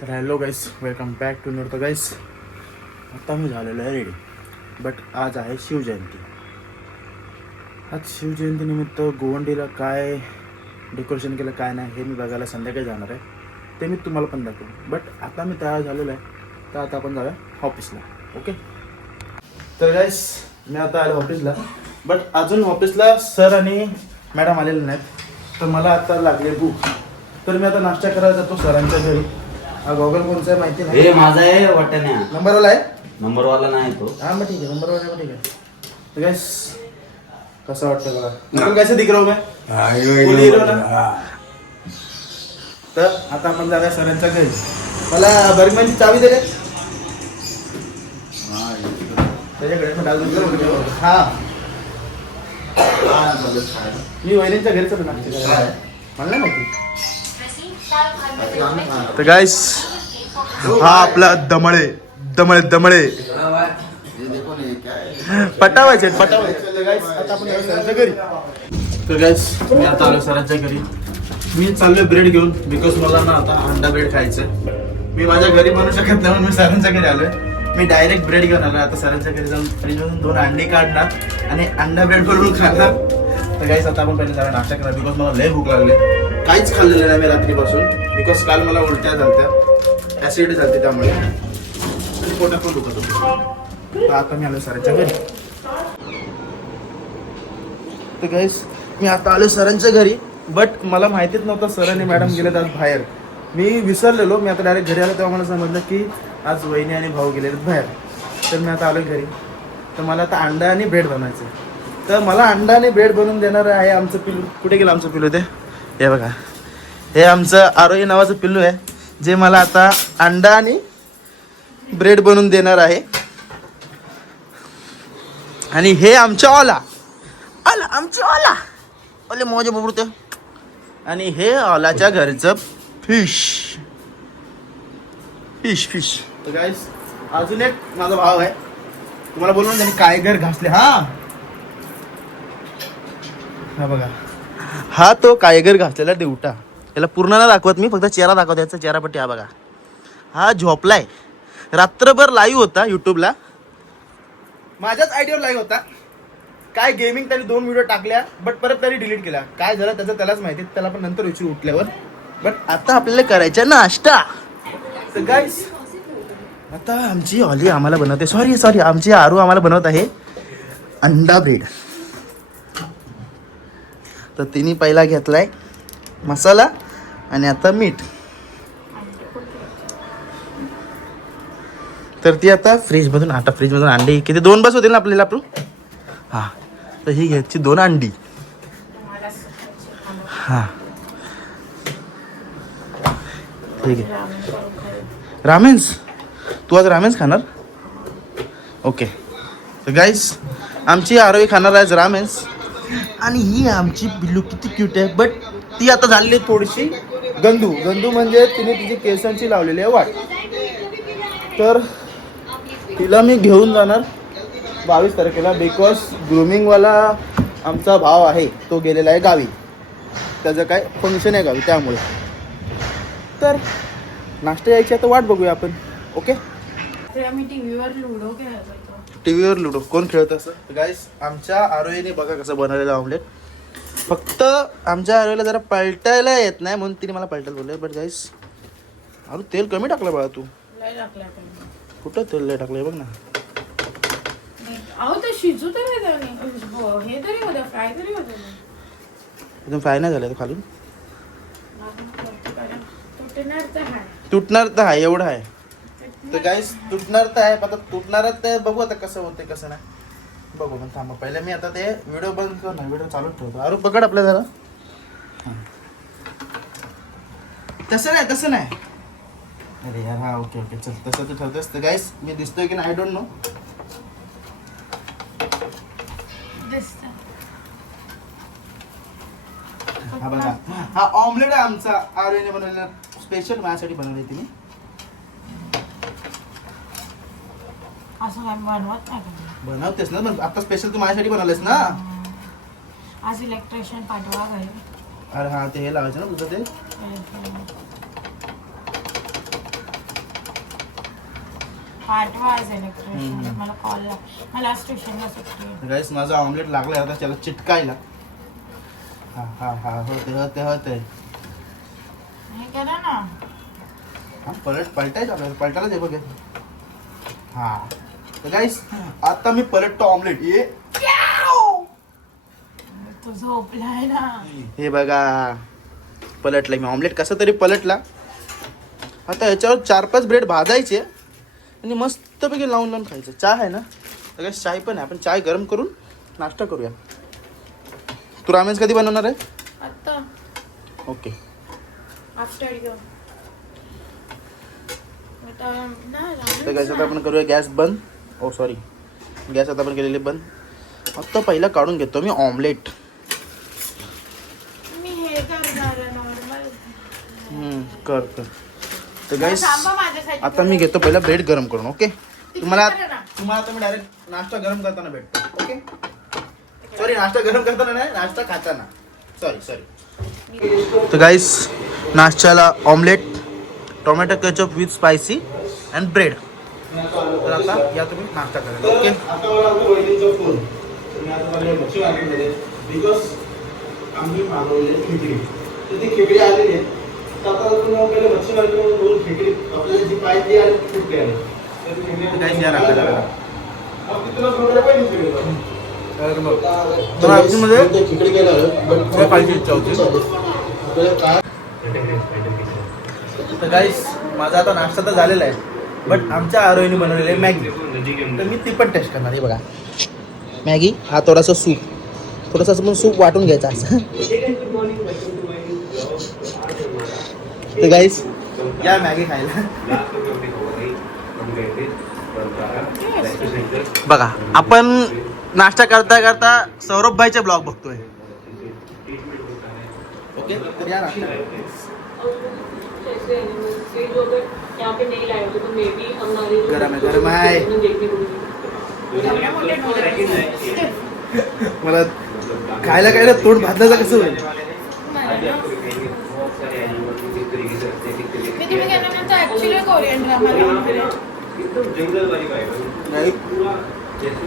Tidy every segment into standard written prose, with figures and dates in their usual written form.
तर hello guys, welcome back to new. तर guys, आता मी झालेलो आहे रेडी. बट आज आहे शिवजयंती. आज शिवजयंतीनिमित्त गोवंडीला काय डेकोरेशन केलं काय नाही हे मी बघायला संध्याकाळी जाणार आहे. ते मी तुम्हाला पण दाखवू. बट आता मी तयार झालेलो आहे, तर आता आपण जाऊया ऑफिसला. ओके. तर गाईस, मी आता आलो ऑफिसला. बट अजून ऑफिसला सर आणि मॅडम आलेले नाहीत. तर मला आता लागले भूक. तर मी आता नाश्ता करायला जातो सरांच्या घरी. हा गॉगल कोणचा आहे माहिती नाही. हे माझा आहे वाटण्या. नंबरवाला आहे. नंबरवाला नाही तो. हाँ मैं ठीक है, नंबर वाला ठीक है. तो गाइस कैसा वाटतं बघा. आपण कैसे दिख रहा हूं मैं? फुल हीरो ना. तर आता आपण जाऊया सरांच्या घरी. मला बर्गमॅनची चावी दे रे. त्याच्याकडे पण डाल दूर हा. मी वहिनींच्या घरी चल ना. मला नाही माहिती. तर गाइस, हा आपला दमळे दमळे दमळे पटावायचे गाइस. आता आपण सरांच्या घरी. तर गाइस, मी आता आलो सरांच्या घरी. मी चाललोय ब्रेड घेऊन, बिकॉज मला ना आता अंडा ब्रेड खायचंय. मी माझ्या घरी बनवू शकत नाही म्हणून मी सरांच्या घरी आलोय. मी डायरेक्ट ब्रेड घेऊन आलो. आता सरांच्या घरी जाऊन फ्रीजमधून 2 अंडी काढणार आणि अंडा ब्रेड बनवून खाणार. तर गाइस, आता आपण पहिले जरा नाश्ता करणार, बिकॉज मला लय भूक लागली. काहीच खाल्लेलं नाही मी रात्रीपासून, बिकॉज काल मला उलट्या झालत्या, ॲसिड झालते, त्यामुळे आणि पोटात पण दुखत होतं. तर आता मी आलो सरांच्या घरी. तर गाइस, मी आता आलो सरांच्या घरी. बट मला माहितीच नव्हतं सर आणि मॅडम गेलेत आज बाहेर. मी विसरलेलो. मी आता डायरेक्ट घरी आलो तेव्हा मला समजलं की आज वहिनी आणि भाऊ गेलेत बाहेर. तर मी आता आलो घरी. तर मला आता अंडा आणि ब्रेड बनवायचं. तर मला अंडा आणि ब्रेड बनवून देणार आहे आमचं पिल्लू. कुठे गेलं आमचं पिल्लू? ते हे बघा, हे आमचं आरोही नावाचं पिल्लू आहे, जे मला आता अंडा आणि ब्रेड बनवून देणार आहे. आणि हे आमच्या ओला आमचे ओला ओले मोजे बबडते. आणि हे ओलाच्या घरचं फिश. तर गाइस, अजून एक माझा भाव आहे. तुम्हाला बोलून त्यांनी काय घर घासले. हा बघा, हा तो कायगर घासलेला देवटा. याला पूर्ण नाही दाखवत मी, फक्त चेहरा दाखवतो. याचा चेहरापट्टी हा बघा. हा झोपलाय. रात्रभर लाईव्ह होता युट्यूबला. माझ्याच आयडियावर लाईव्ह होता. काय गेमिंग त्याने 2 व्हिडिओ टाकल्या, बट परत त्याने डिलीट केला. काय झालं त्याचं त्यालाच माहिती. त्याला पण नंतर विचारू उठल्यावर. बट आता आपल्याला करायचा नाश्ता. तर गाइस, आता आमची ऑली आम्हाला बनवते, सॉरी आमची आरू आम्हाला बनवत आहे अंडा ब्रेड. तर तिने पहिला घेतलाय मसाला आणि आता मीठ. तर ती आता फ्रीजमधून अंडी किती 2 बस होतील ना आपल्याला आपण. हां, तर ही घ्यायची 2 अंडी. हां, ठीक आहे. रामेन्स, तू आज रामेन्स खाणार? ओके. तर गाइस, आमची आरोही खाणार आहे रामेन्स. आणि ही आमची बिल्लू किती क्यूट आहे. बट ती आता झालेली थोडीशी गंदू म्हणजे तिने तिची केसांची लावलेली आहे वाट. तर तिला मी घेऊन जाणार 22 तारखेला, बिकॉज ग्रूमिंगवाला आमचा भाव आहे तो गेलेला आहे गावी. त्याचं काय फंक्शन आहे गावी, त्यामुळे. तर नाश्ता यायची आता वाट बघूया आपण. ओके. टीव्हीवर लुडो कोण खेळत असं? गाइस, आमच्या आरोहीने बघा कसं बनवलेलं ऑमलेट. फक्त आमच्या आरोहीला जरा पलटायला येत नाही म्हणून तिने मला पलटायला बोलले. बट गाइस, अरे तेल कमी टाकलं बाळा तू. कुठं तेल लय टाकलंय बघ ना. एकदम फ्राय नाही झालं खालून. तुटणार तर आहे, एवढं आहे. तर गाइस, तुटणार तर आहे. आता तुटणारच ते बघू आता कसं होते कसं नाही बघू. पण थांबा, पहिले मी आता ते व्हिडिओ बंद कर ना, व्हिडिओ चालूच ठेवतो. अरे पकड आपल्या जरा. तसं नाही. अरे यार, हा ओके चल, तसं तर ठेवतेस. तर गाइस, मी दिसतोय की नाही आय डोंट नो. हा बघा, हा ऑमलेट आहे आमचा आरोहीने बनवलेला. स्पेशल माझ्यासाठी बनवली तिने. बनवतेस ना, पण आता स्पेशल तू माझ्यासाठी बनवलेस ना. आज इलेक्ट्रिशियन पाठवा घरी. अरे हा, ते हे लावायचं ना तुझं ते. पाठवा आज इलेक्ट्रिशियन. मला कॉल मला आज ट्युशनला सुट्टी आहे. गाईस माझा ऑमलेट लागलाय आता त्याला चिटकायला. हा हा हा होते हे करा ना. हा पलटायचं आपल्याला पलटायला दे बघ. हा तर गाईस आता मी पलटतो ऑमलेट. ये तू झोपलाय ना. हे बघा पलटलं मी ऑमलेट. कसं तरी पलटला. आता ह्याच्यावर 4-5 ब्रेड भाजायचे आणि मस्तपैकी लावून लावून खायचं. चहा आहे ना तर गाईस चाय पण आहे. आपण चाय गरम करून नाश्ता करूया. तू रामेन कधी बनवणार आहे? आता ओके आफ्टर यू. तर गॅस आता आपण करूया गॅस बंद. ओ सॉरी गॅस आता आपण केलेली बंद. आता पहिला काढून घेतो मी ऑमलेट. मी हे करणार आहे नॉर्मल. कर तर गाईस माझ्यासाठी आता मी घेतो पहिला ब्रेड गरम करून. ओके तुम्हाला करा ना. आता मी डायरेक्ट नाश्ता गरम करताना भेटतो. ओके सॉरी नाश्ता गरम करताना नाही नाश्ता खाताना. सॉरी तर गाईस नाश्त्याला omelette tomato ketchup with spicy and bread. तर आता या तुम्ही नाश्ता करा. ओके बिकॉज आम्ही मागवले खिचडी तर ती खिचडी आलेली आहे. तर आता तुम्ही पहिले मच्छी मार्केटमध्ये दोन खिचडी आपल्याला जी पाहिजे आणि कुठे आहे काही द्या आपल्याला. तर ॲक्च्युअलीमध्ये खिचडी केल्यावर पाहिजे इच्छा होती. तर गाईस माझा आता नाश्ता तर झालेला आहे बट आमच्या आरोहीने बनवलेली आहे मॅगी. तर मी ती पण टेस्ट करणार आहे. बघा मॅगी हा थोडासा सूप थोडासा पण सूप वाटून घ्यायचा असं. तर गाईस या मॅगी खायला. बघा आपण नाश्ता करता करता सौरभ भाईचे ब्लॉग बघतोय. ओके तर या नाश्ता गरम आहे मला खायला काय तोंड भाजल्याचं कसं होईल.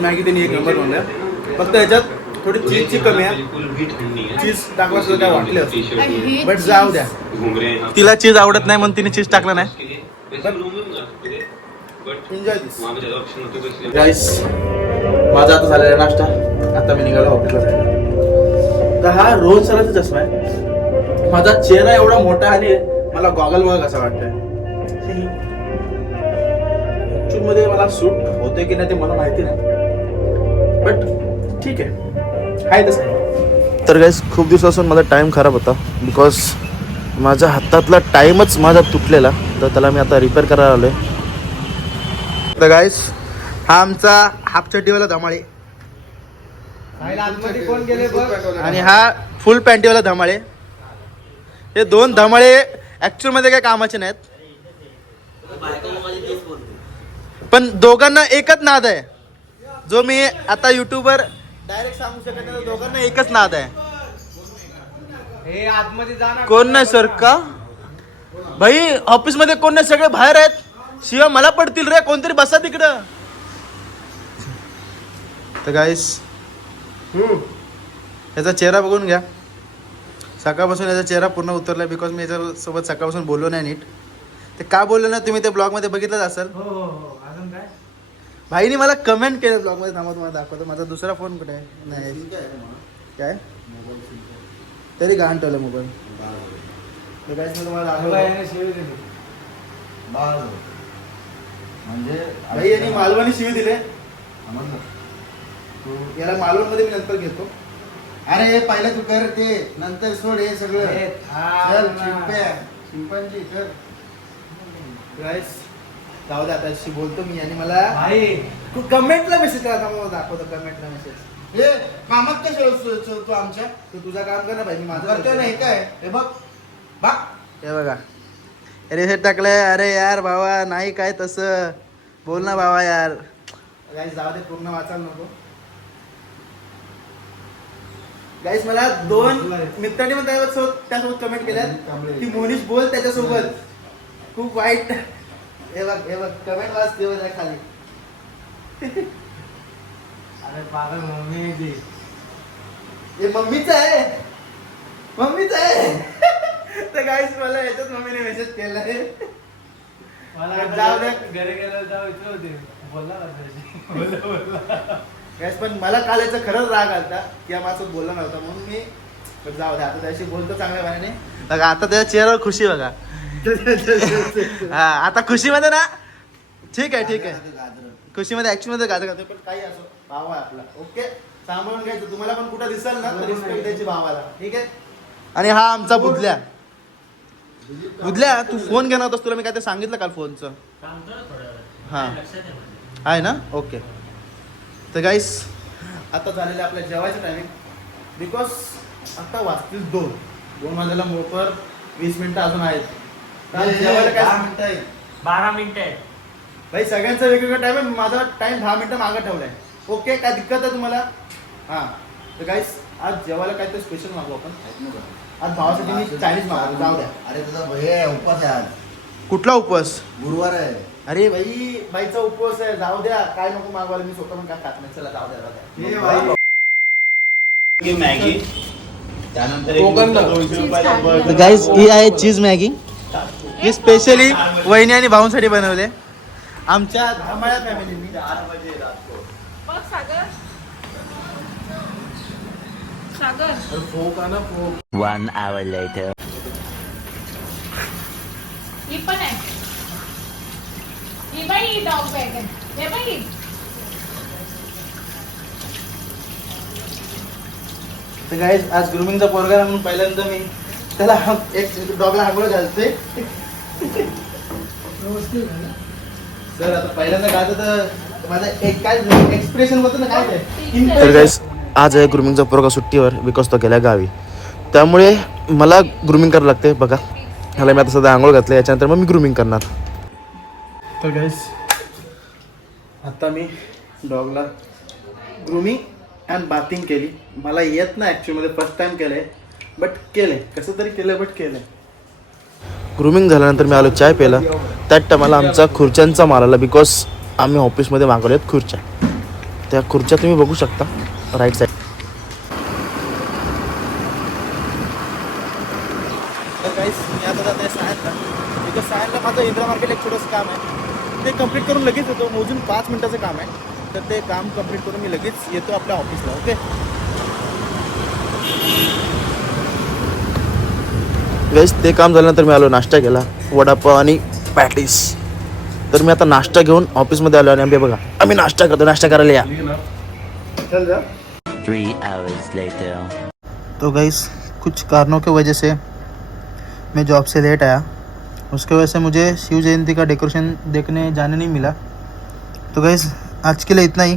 मॅगी त्यांनी एक नंबर बनवल्या. फक्त ह्याच्यात थोडी चीजची कमी आहे. चीज टाकलं सुद्धा काय वाटले असते बट जाऊ द्या. तिला चीज आवडत नाही म्हणून तिने चीज टाकलं नाही. एन्जॉय दिस गाईस. माझा आता झालेला नाश्ता. आता मी निघालो ऑफिसला जायला. तर हा रोहन सरांचा चष्मा आहे. माझा चेहरा एवढा मोठा आणि मला गॉगल बघा कसा वाटतंय. मध्ये मला सूट होते की नाही ते मला माहिती नाही बट ठीक आहे तसं. तर गाईस खूप दिवसापासून माझा टाइम खराब होता बिकॉज माझ्या हातातला टाइमच माझा तुटलेला. तर त्याला मी आता रिपेअर करायला आलोय. तर गाईस हा आमचा हाफ चड्डीवाला धमाळे आणि हा फुल पॅन्टीवाला धमाळे. हे दोन धमाळे ऍक्च्युअल मध्ये काही कामाचे नाहीत पण दोघांना एकच नाद आहे जो मी आता युट्यूबवर डायरेक्ट सांगू शकत नाही. दोघांना एकच नाद आहे. कोण नाही सर का भाई ऑफिस मध्ये कोण नाही सगळे बाहेर आहेत. शिवाय मला पडतील रे कोणतरी बसा तिकडं. तर गाईस याचा चेहरा बघून घ्या. सकाळपासून याचा चेहरा पूर्ण उतरलाय बिकॉज मी याच्यासोबत सकाळपासून बोललो नाही नीट. ते का बोललो ना तुम्ही ते ब्लॉग मध्ये बघितलंच असेल. भाईने मला कमेंट केलं ब्लॉग मध्ये. थांबा तुम्हाला दाखवतो. माझा दुसरा फोन कुठे आहे. नाही काय तरी घाण ठेवलं मोबाईल. भाई यांनी मालवणी शिवी दिले. याला मालवण मध्ये मी नंतर घेतो. अरे पहिला तू कर ते नंतर सोड हे सगळं. चिंपांजी कर गाईस जाऊ दे. आताशी बोलतो मी आणि मला तू कमेंटला मेसेज करा. मला दाखवतो कमेंटला मेसेज. हे कामात काय तू आमच्या तू तुझं काम कर ना भाई. मी माझं करतोय ना. हे काय हे बघ बघ हे बघा रिसेट टाकलंय. अरे यार भावा नाही काय तसं बोल ना भावा यार. गाईस जाऊ दे पूर्ण वाचायला नको. गाईस मला 2 मित्रांनी पण त्यासोबत कमेंट केल्यात की मोनिश बोल त्याच्यासोबत. खूप वाईट हे बघ कमेंट वाचते हो जरा खाली. अरे पागल मम्मी ती. हे मम्मीच आहे. तर गाईस मला याच्यात मम्मीने मेसेज केलाय. मला जाऊ दे. घरी गेल्यावर जाऊ इथं होते. बोलला का त्याच्याशी? गॅस पण मला काल याचा खरंच राग आलता की हा माझं बोलला नव्हता म्हणून मी पण जाऊ दे आता त्याशी बोलतो चांगल्या पाण्याने. बघा आता त्याच्या चेहऱ्यावर खुशी बघा. हा आता खुशीमध्ये ना ठीक आहे खुशीमध्ये ऍक्च्युअली मध्ये गाजर घालतोय पण काही असो भाव आहे आपला. ओके सांभाळून घ्यायचं. तुम्हाला पण कुठं दिसेल ना तर रिस्पेक्ट द्यायची भावाला. ठीक आहे. आणि हा आमचा बुधल्या तू फोन घेणार होतास तुला मी काय ते सांगितलं काल फोनचं. हा आहे ना ओके. तर गाईस आता झालेलं आपल्या जेवायचं टायमिंग बिकॉज आता वाजतील 2 वाजायला मोपर 20 मिनिटं अजून आहेत. तर जेवायला काय 10 मिनिटं आहेत. 12 मिनिटं आहे. भाई सगळ्यांचा वेगवेगळा टाइम आहे. माझा टाइम 10 मिनिटं मागं ठेवलाय. ओके काय दिक्कत आहे तुम्हाला. हां तर गाईस आज जेवायला काहीतरी स्पेशल मागू आपण. आज भावासाठी मी चायनीज मागवतो. जाऊ द्या. अरे तुझा हे उपास आहे आज. कुठला उपवास. गुरुवार आहे. अरे बाईचा उपवास आहे. जाऊ द्या काय नको मागवायला. मी स्वतः पण काय खात नाही. चला जाऊ द्या. हे भाई. की मॅगी त्यानंतर एक कोकणला. 200 रुपयाला burger. तर गाईस ही आहे चीज मॅगी. ही स्पेशली वहिनी आणि भाऊंसाठी बनवले आमच्या धमाळ्या फॅमिलीनी. 4 बजे रात को. बघ सागर. सागर. अरे फोक आहे ना फोक. 1 hour later. ही पण आहे. ही बाई डॉग बॅग आहे. हे बाई. तर गाईस आज ग्रुमिंगचा प्रोग्राम म्हणून पहिल्यांदा मी त्याला एक डॉगला आंघोळ घालते. सर आता पहिल्यांदा घालतो तर माझं एक काय एक्सप्रेशन होतं ना काय ते. तर गाईस आज आहे ग्रुमिंगचा प्रोग्राम सुट्टीवर बिकॉज तो गेला गावी. त्यामुळे मला ग्रुमिंग करावं लागते. बघा ह्याला मी आता सध्या आंघोळ घातलं याच्यानंतर मग मी ग्रुमिंग करणार. तर गाईस आता मी डॉगला ग्रुमिंग अँड बाथिंग केली. मला येत नाही ॲक्च्युअली फर्स्ट टाइम केलं आहे बट केलं आहे कसं तरी केलं बट केलं आहे. ग्रुमिंग झाल्यानंतर मी आलो चाय प्यायला. त्यात टायमाला आमचा खुर्च्यांचा माल आला बिकॉज आम्ही ऑफिसमध्ये मागवल्या आहेत खुर्च्या. त्या खुर्च्या तुम्ही बघू शकता राईट साईड. तर काहीच मी आता जात आहे सायनला बिकॉज सायनला माझं इंदिरा मार्केट एक छोटंसं काम आहे ते कंप्लीट करून लगेच येतो. मोजून 5 मिनिटाचं काम आहे. तर ते काम कंप्लीट करून मी लगेच येतो आपल्या ऑफिसला. ओके गाईस ते काम झाल्यानंतर मी आलो नाश्ता केला वडापाव आणि पॅटीस. तर मी आता नाश्ता घेऊन ऑफिसमध्ये आलो आणि आम्ही बघा आम्ही नाश्ता करतो. नाश्ता करायला या. 3 hours later. तो गाइस कुछ कारणों की वजह से मैं जॉब से लेट आया. उसके वजह से मुझे शिव जयंती का डेकोरेशन देखने जाने नहीं मिला. तो गाइस आज के लिए इतना ही.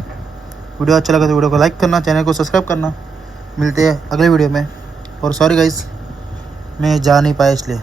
वीडियो अच्छा लगा तो वीडियो को लाइक करना, चैनल को सब्सक्राइब करना. मिलते हैं अगले वीडियो में. और सॉरी गाइस मैं जा नहीं पाया इसलिए.